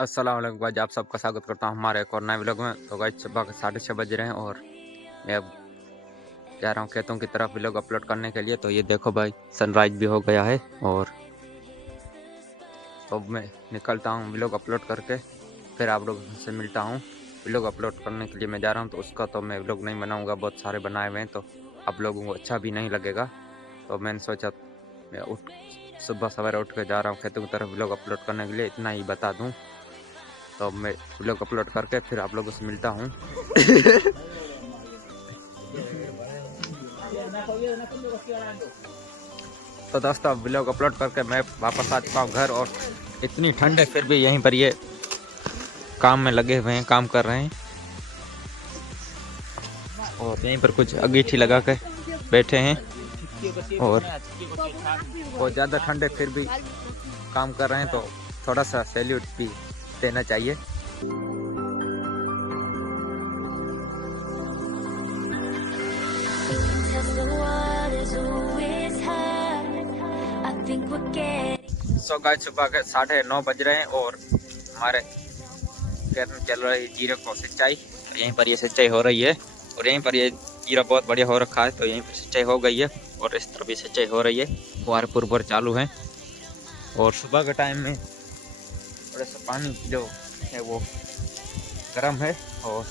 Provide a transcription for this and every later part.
अस्सलाम वालेकुम गाइस, आप सबका स्वागत करता हूँ हमारे एक और नए व्लॉग में। तो गाइस सुबह के 6:30 बज रहे हैं और मैं अब जा रहा हूँ खेतों की तरफ व्लॉग अपलोड करने के लिए। तो ये देखो भाई, सनराइज भी हो गया है और तो मैं निकलता हूँ व्लॉग अपलोड करके, फिर आप लोगों से मिलता हूँ। व्लॉग अपलोड करने के लिए मैं जा रहा हूँ, तो उसका तो मैं व्लॉग नहीं बनाऊँगा, बहुत सारे बनाए हुए हैं तो आप लोगों को अच्छा भी नहीं लगेगा। तो मैंने सोचा मैं सुबह सवेरे उठ के जा रहा हूँ खेतों की तरफ व्लॉग अपलोड करने के लिए, इतना ही बता दूँ। तो मैं व्लॉग अपलोड करके फिर आप लोगों से मिलता हूँ। तो दोस्तों व्लॉग अपलोड करके मैं वापस आ चुका हूँ घर, और इतनी ठंड है फिर भी यहीं पर ये काम में लगे हुए हैं, काम कर रहे हैं। और यहीं पर कुछ अंगीठी लगा के बैठे हैं, और बहुत ज़्यादा ठंड है फिर भी काम कर रहे हैं, तो थोड़ा सा सैल्यूट भी देना चाहिए। सो गाइस सुबह के 9:30 बज रहे हैं और हमारे खेत में चल रही जीरे को सिंचाई। यहीं पर ये सिंचाई हो रही है और यहीं पर ये जीरा बहुत बढ़िया हो रखा है, तो यहीं पर सिंचाई हो गई है और इस तरफ भी सिंचाई हो रही है। फुहारे पुरबर चालू है और सुबह के टाइम में थोड़ा सा पानी जो है वो गर्म है और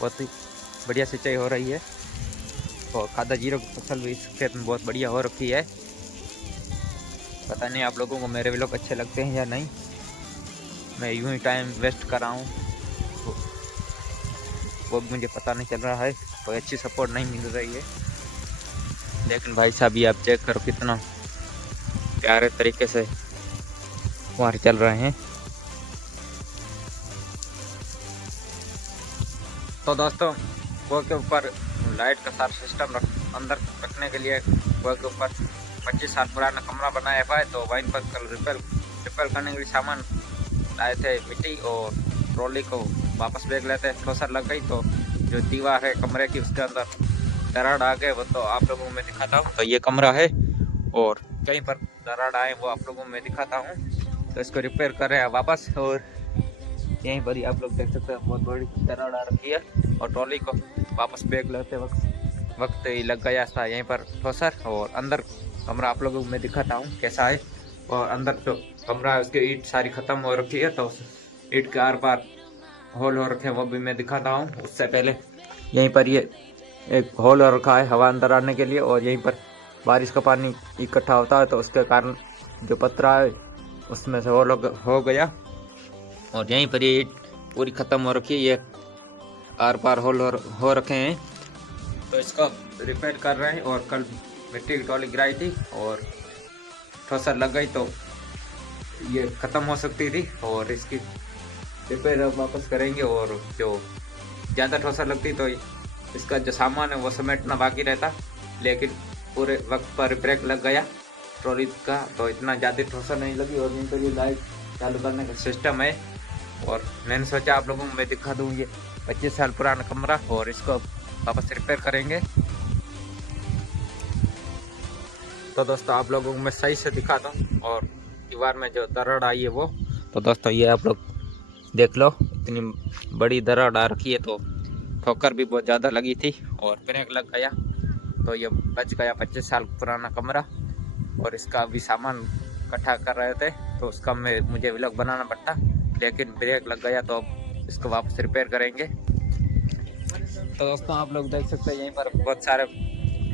बहुत ही बढ़िया सिंचाई हो रही है। और खादा जीरो की फसल भी इस खेत में बहुत बढ़िया हो रखी है। पता नहीं आप लोगों को मेरे व्लॉग अच्छे लगते हैं या नहीं, मैं यूं ही टाइम वेस्ट कर रहा हूँ तो वो भी मुझे पता नहीं चल रहा है, कोई अच्छी सपोर्ट नहीं मिल रही है। लेकिन भाई साहब ये आप चेक करो कितना प्यारे तरीके से फुहारे चल रहे हैं। तो दोस्तों कुएं के ऊपर लाइट का सारा सिस्टम अंदर रखने के लिए कुएं के ऊपर 25 साल पुराना कमरा बनाया हुआ है। तो वहीं पर कल रिपेयर करने के लिए सामान लाए थे, मिट्टी और ट्रॉली को वापस बैग लेते हैं। ठोसर लग गई तो जो दीवार है कमरे की उसके अंदर दरार आ गए, वो तो आप लोगों को मैं दिखाता हूँ। तो ये कमरा है और कहीं पर दरार आए वो आप लोगों को मैं दिखाता हूँ। तो इसको रिपेयर कर रहे हैं वापस, और यहीं पर ही आप लोग देख सकते हैं बहुत बड़ी दरार आ रखी है और ट्रॉली को वापस बैग लेते वक्त ही लग गया था यहीं पर ठोसर। और अंदर कमरा आप लोगों को मैं दिखाता हूँ कैसा है। और अंदर जो कमरा है उसकी ईंट सारी ख़त्म हो रखी है, तो ईंट के आर पार होल हो रखे हैं, वो भी मैं दिखाता हूँ। उससे पहले यहीं पर ये एक होल हो रखा है हवा अंदर आने के लिए, और यहीं पर बारिश का पानी इकट्ठा होता है तो उसके कारण जो पतरा है उसमें से होल हो गया। और यहीं पर ये ईंट पूरी ख़त्म हो रखी है, ये आर पार होल हो रखे हैं, तो इसको रिपेयर कर रहे हैं। और कल मिट्टी की ट्रॉली गिराई थी और ठोसर लग गई तो ये ख़त्म हो सकती थी, और इसकी रिपेयर वापस करेंगे। और जो ज़्यादा ठोसर लगती तो इसका जो सामान है वो समेटना बाकी रहता, लेकिन पूरे वक्त पर ब्रेक लग गया ट्रॉली का, तो इतना ज़्यादा ठोसर नहीं लगी। और इन पर ये लाइट चालू करने का सिस्टम है, और मैंने सोचा आप लोगों को मैं दिखा दूँ ये 25 साल पुराना कमरा, और इसको वापस रिपेयर करेंगे। तो दोस्तों आप लोगों को मैं सही से दिखा दूँ, और दीवार में जो दरार आई है वो, तो दोस्तों ये आप लोग देख लो इतनी बड़ी दरार आ रखी है, तो ठोकर भी बहुत ज़्यादा लगी थी और ब्रेक लग गया, तो ये बच गया 25 साल पुराना कमरा। और इसका भी सामान इकट्ठा कर रहे थे तो उसका मुझे व्लॉग बनाना पड़ता, लेकिन ब्रेक लग गया, तो अब इसको वापस रिपेयर करेंगे। तो दोस्तों आप लोग देख सकते हैं यहीं पर बहुत सारे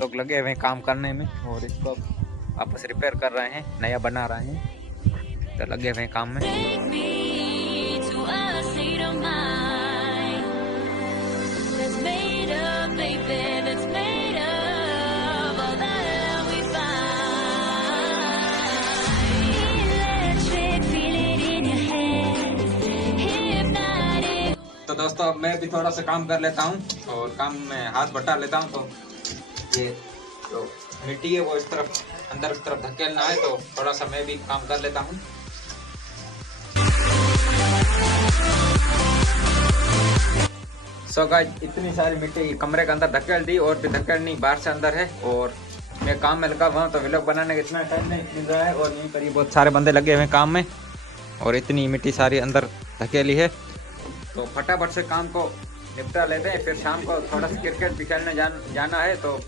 लोग लगे हुए हैं काम करने में, और इसको वापस रिपेयर कर रहे हैं, नया बना रहे हैं, तो लगे हुए हैं काम में। तो दोस्तों अब मैं भी थोड़ा सा काम कर लेता हूँ और काम में हाथ बटा लेता हूँ। तो ये जो मिट्टी है वो इस तरफ अंदर की तरफ धकेलना है, तो थोड़ा सा मैं भी काम कर लेता हूँ। सो गाइस इतनी सारी मिट्टी कमरे के अंदर धकेल दी, और भी धकेलनी बाहर से अंदर है, और मैं काम में लगा हुआ हूँ, तो व्लॉग बनाने का इतना टाइम नहीं मिल रहा है। और यहीं पर ये बहुत सारे बंदे लगे हुए हैं काम में, और इतनी मिट्टी सारी अंदर धकेली है। तो फटाफट से काम को निपटा लेते हैं, फिर शाम को थोड़ा सा क्रिकेट भी खेलने जाना है। तो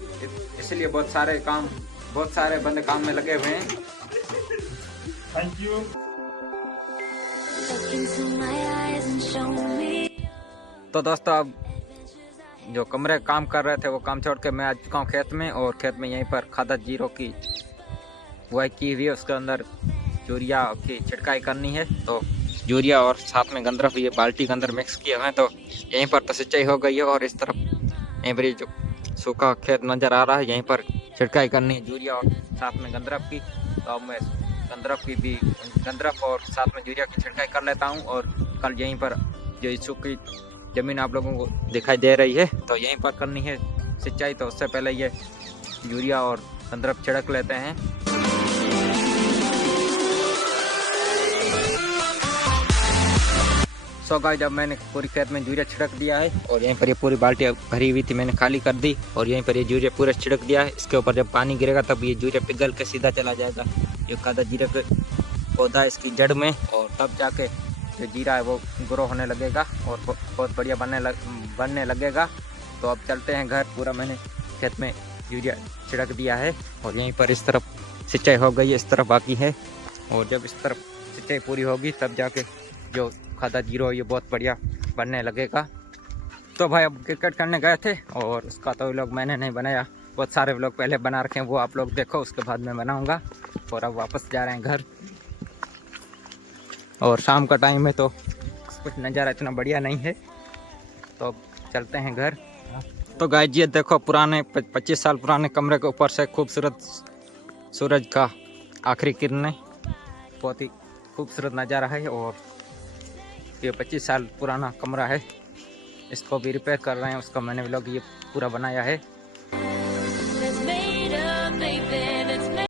इसलिए बहुत सारे बंदे काम में लगे हुए हैं। Thank you. तो दोस्तों अब जो कमरे काम कर रहे थे वो काम छोड़ के मैं आ चुका हूँ खेत में, और खेत में यहीं पर खादा जीरो की बुआई की हुई है। उसके अंदर यूरिया की छिड़काई करनी है। तो यूरिया और साथ में गंधरफ ये बाल्टी के अंदर मिक्स किए हुए हैं। तो यहीं पर तो सिंचाई हो गई है, और इस तरफ यहीं पर जो सूखा खेत नज़र आ रहा है यहीं पर छिड़काई करनी है यूरिया और साथ में गंधरफ की। तो अब मैं गंधरफ और साथ में यूरिया की छिड़काई कर लेता हूँ, और कल यहीं पर जो सूखी ज़मीन आप लोगों को दिखाई दे रही है तो यहीं पर करनी है सिंचाई। तो उससे पहले ये यूरिया और गंधरफ छिड़क लेते हैं। सो गाइस जब मैंने पूरी खेत में यूरिया छिड़क दिया है, और यहीं पर ये पूरी बाल्टी भरी हुई थी मैंने खाली कर दी, और यहीं पर ये यूरिया पूरा छिड़क दिया है। इसके ऊपर जब पानी गिरेगा तब ये यूरिया पिघल के सीधा चला जाएगा ये खादा जीरा का पौधा इसकी जड़ में, और तब जाके जो जीरा है वो ग्रो होने लगेगा और बहुत बढ़िया बनने लगेगा। तो अब चलते हैं घर। पूरा मैंने खेत में यूरिया छिड़क दिया है, और यहीं पर इस तरफ सिंचाई हो गई है, इस तरफ बाकी है। और जब इस तरफ सिंचाई पूरी होगी तब जाके जो खादा जीरो ये बहुत बढ़िया बनने लगेगा। तो भाई अब क्रिकेट करने गए थे, और उसका तो व्लॉग मैंने नहीं बनाया, बहुत सारे व्लॉग पहले बना रखे हैं, वो आप लोग देखो, उसके बाद मैं बनाऊंगा। और अब वापस जा रहे हैं घर, और शाम का टाइम है तो कुछ नज़ारा इतना बढ़िया नहीं है। तो अब चलते हैं घर। तो गाइस ये देखो पुराने 25 साल पुराने कमरे के ऊपर से खूबसूरत सूरज का आखिरी किरणें, बहुत ही खूबसूरत नज़ारा है। और ये 25 साल पुराना कमरा है, इसको भी रिपेयर कर रहे हैं, उसका मैंने व्लॉग ये पूरा बनाया है।